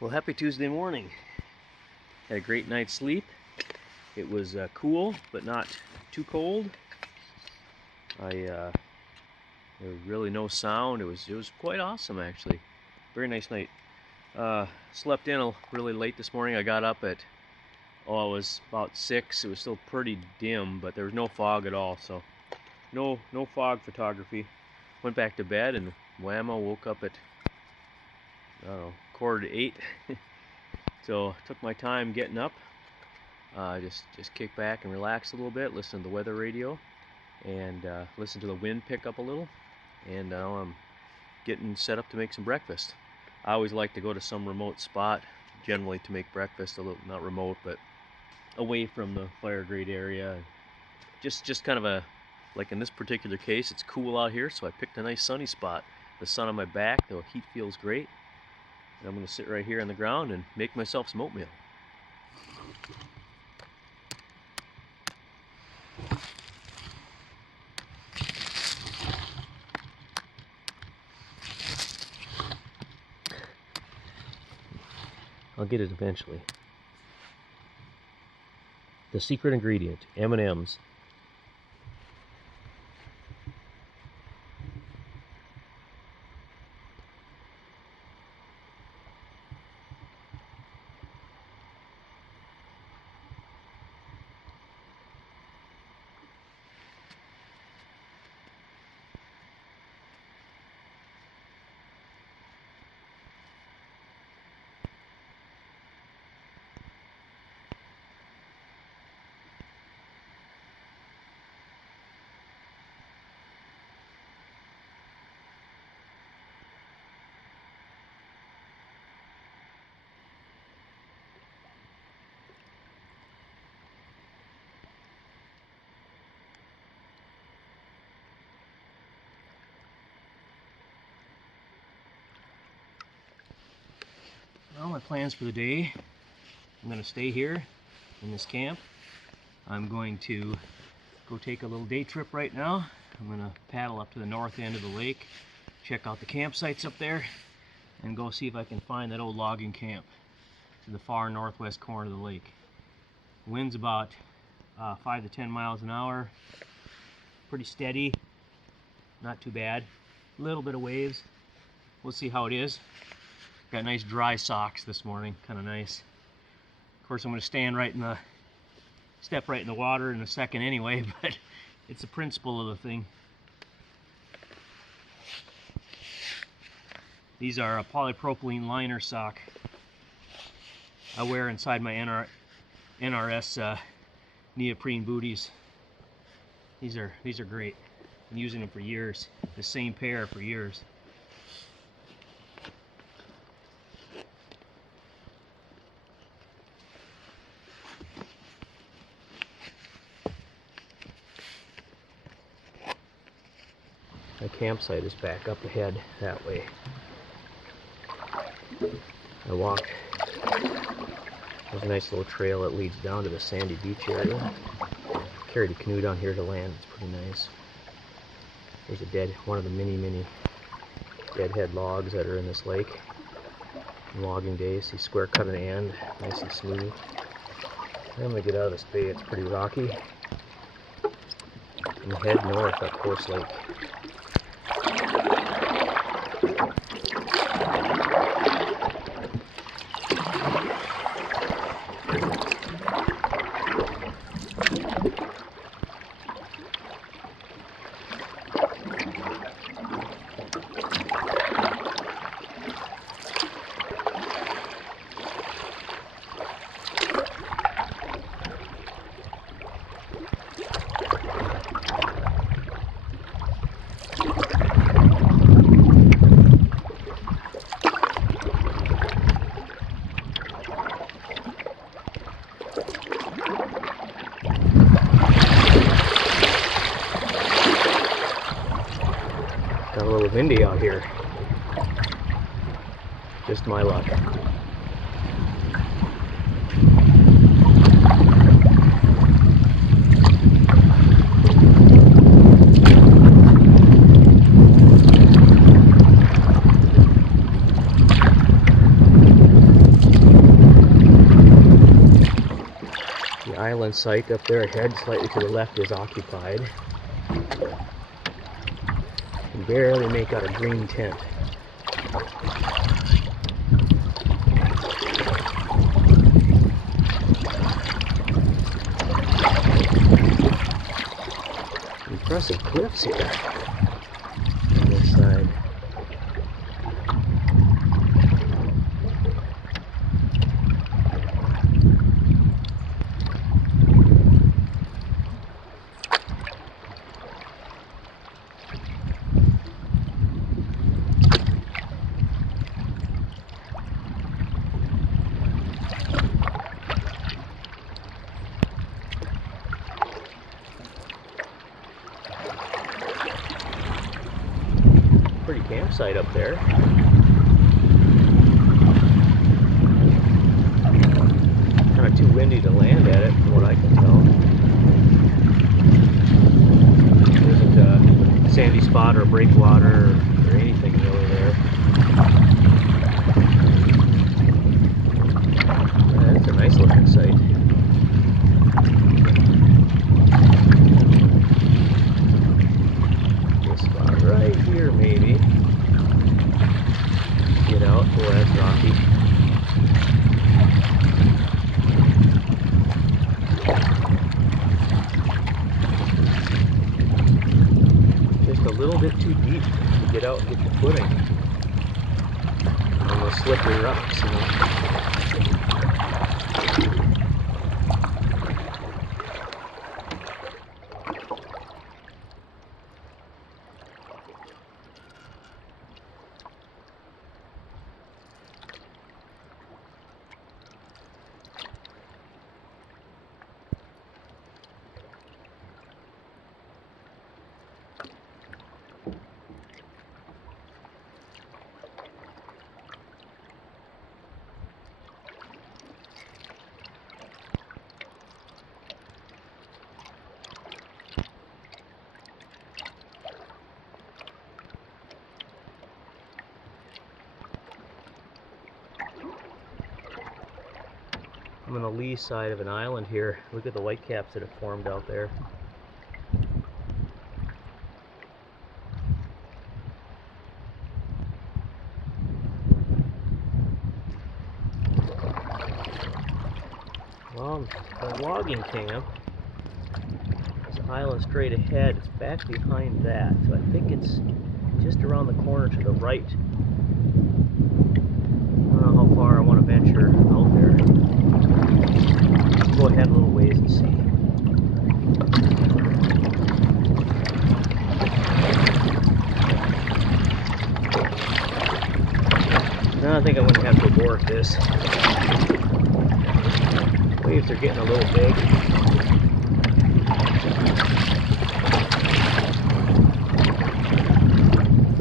Well, happy Tuesday morning. Had a great night's sleep. It was cool, but not too cold. There was really no sound. It was quite awesome, actually. Very nice night. Slept in really late this morning. I got up at, it was about 6. It was still pretty dim, but there was no fog at all, so no fog photography. Went back to bed and whammo, woke up at, I don't know, 7:45. So took my time getting up. Just kick back and relax a little bit, listen to the weather radio, and listen to the wind pick up a little. And now I'm getting set up to make some breakfast. I always like to go to some remote spot, generally to make breakfast, a little, not remote, but away from the fire grate area. Just kind of a, like in this particular case, it's cool out here, so I picked a nice sunny spot. The sun on my back, the heat feels great. And I'm going to sit right here on the ground and make myself some oatmeal. I'll get it eventually. The secret ingredient, M&Ms. Well, my plans for the day, I'm going to stay here in this camp. I'm going to go take a little day trip right now. I'm going to paddle up to the north end of the lake, check out the campsites up there, and go see if I can find that old logging camp to the far northwest corner of the lake. The wind's about 5 to 10 miles an hour, pretty steady, not too bad. A little bit of waves. We'll see how it is. Got nice dry socks this morning, kind of nice. Of course, I'm going to step right in the water in a second anyway, but it's the principle of the thing. These are a polypropylene liner sock I wear inside my NRS neoprene booties. These are great. Been using them for years. The same pair for years. My campsite is back up ahead that way. There's a nice little trail that leads down to the sandy beach area. Carried a canoe down here to land. It's pretty nice. There's one of the many deadhead logs that are in this lake. On logging days, see square cut an end, nice and smooth. Then we get out of this bay, it's pretty rocky. And head north up Horse Lake. Got a little windy out here. Just my luck. island site up there ahead, slightly to the left, is occupied. You can barely make out a green tent. Impressive cliffs here on this side. Pretty campsite up there. Kind of too windy to land at it, from what I can tell. There isn't a sandy spot or breakwater or anything really there. Yeah, that's a nice looking site. Right here, maybe. Get out. Boy, that's rocky. Just a little bit too deep to get out and get the footing on those slippery rocks, you know. I'm on the lee side of an island here. Look at the whitecaps that have formed out there. Well, the logging camp is an island straight ahead. It's back behind that, so I think it's just around the corner to the right. I don't know how far I want to venture out there. Go ahead a little ways and see. No, I think I'm going to have to abort this. Waves are getting a little big.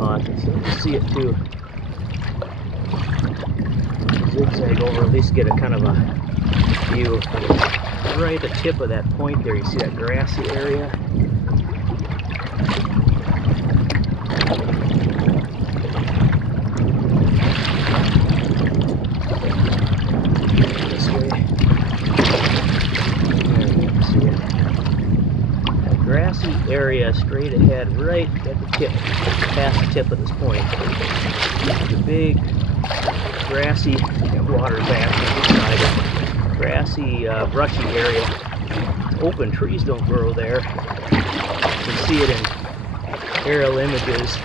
Oh, I can see it too. Zigzag over, at least get a kind of a view. Right at the tip of that point there, you see that grassy area? This way. There you can see it. That grassy area straight ahead, right at the tip, past the tip of this point. The big grassy, water back inside, grassy, brushy area. It's open, trees don't grow there. You can see it in aerial images.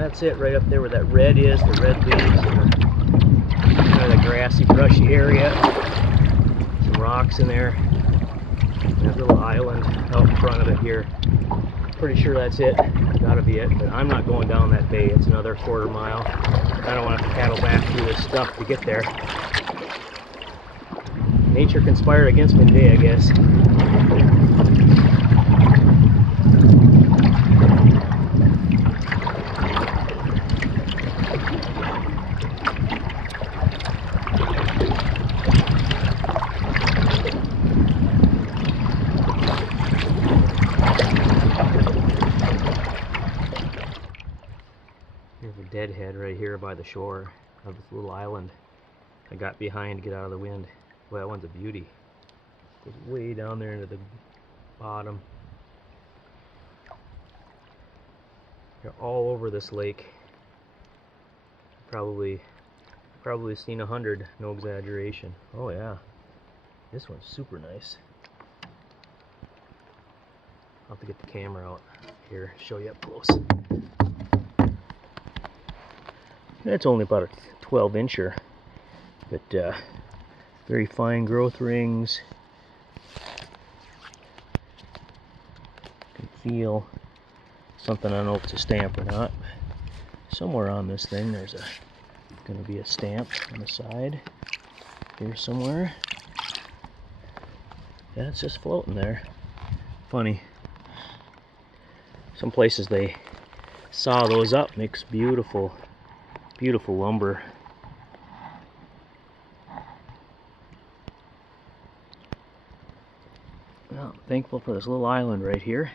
That's it right up there where that red is, the red leaves, and kind of the grassy, brushy area. Some rocks in there. And that little island out in front of it here. Pretty sure that's it. Gotta be it. But I'm not going down that bay. It's another quarter mile. I don't want to paddle back through this stuff to get there. Nature conspired against me today, I guess. There's a deadhead right here by the shore of this little island I got behind to get out of the wind. Well, that one's a beauty. Goes way down there into the bottom. They're all over this lake. Probably seen 100, no exaggeration. Oh yeah, this one's super nice. I'll have to get the camera out here, show you up close. It's only about a 12-incher, but very fine growth rings. Can feel something. I don't know if it's a stamp or not. Somewhere on this thing there's going to be a stamp on the side here somewhere. Yeah, it's just floating there. Funny. Some places they saw those up, makes beautiful lumber. Well, I'm thankful for this little island right here.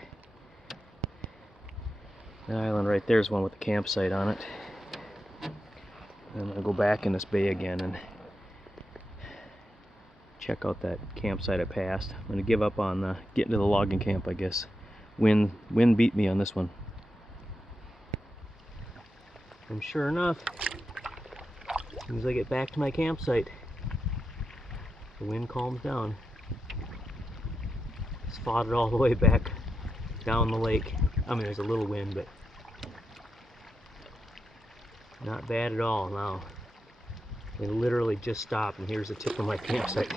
The island right there is one with the campsite on it. I'm going to go back in this bay again and check out that campsite I passed. I'm going to give up on getting to the logging camp, I guess. Wind beat me on this one. And sure enough, as soon as I get back to my campsite, the wind calms down. It's fought it all the way back down the lake. I mean, there's a little wind, but not bad at all now. They literally just stopped, and here's the tip of my campsite.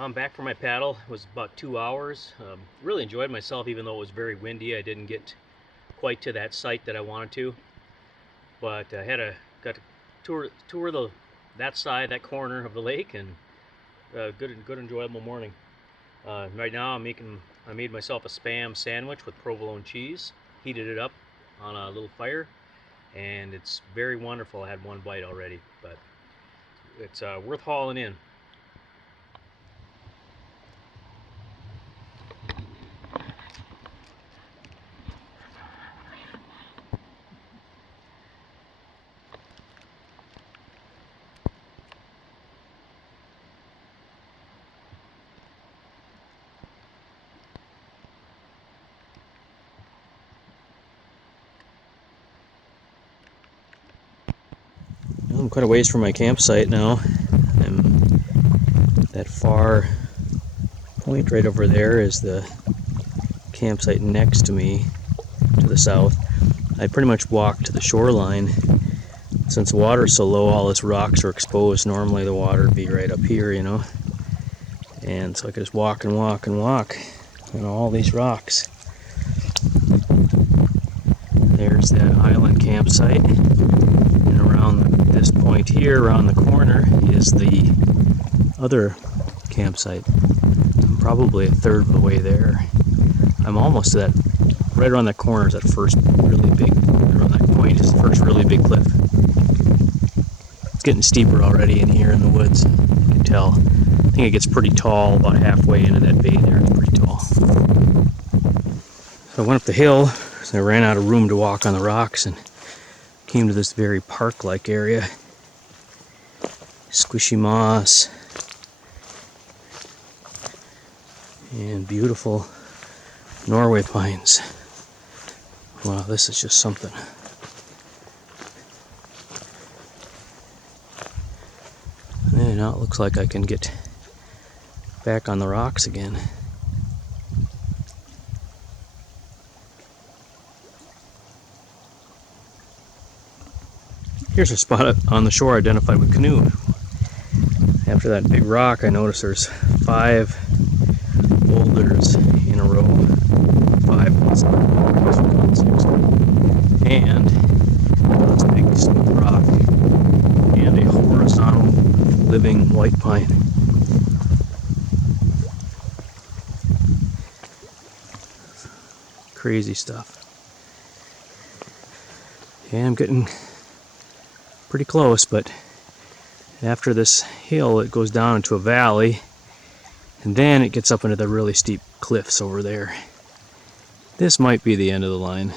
I'm back for my paddle. It was about 2 hours. Really enjoyed myself, even though it was very windy. I didn't get quite to that site that I wanted to, but I got to tour that side, that corner of the lake, and good enjoyable morning. Right now I made myself a Spam sandwich with provolone cheese, heated it up on a little fire, and it's very wonderful. I had one bite already, but it's worth hauling in. I'm quite a ways from my campsite now. That far point right over there is the campsite next to me to the south. I pretty much walk to the shoreline. Since the water's so low, all these rocks are exposed. Normally the water would be right up here, you know. And so I could just walk and walk and walk on all these rocks. There's that island campsite. And around this point here, around the corner, is the other campsite. I'm probably a third of the way there. I'm almost to that, right around that corner is that first really big, around that point is the first really big cliff. It's getting steeper already in here in the woods, you can tell. I think it gets pretty tall about halfway into that bay there, it's pretty tall. So I went up the hill, so I ran out of room to walk on the rocks and came to this very park-like area. Squishy moss and beautiful Norway pines. Wow, this is just something. And now it looks like I can get back on the rocks again. Here's a spot on the shore identified with Canoe. After that big rock, I noticed there's 5 boulders in a row. 5 and this big smooth rock and a horizontal living white pine. Crazy stuff. Yeah, I'm getting pretty close, but after this hill it goes down into a valley and then it gets up into the really steep cliffs over there. This might be the end of the line.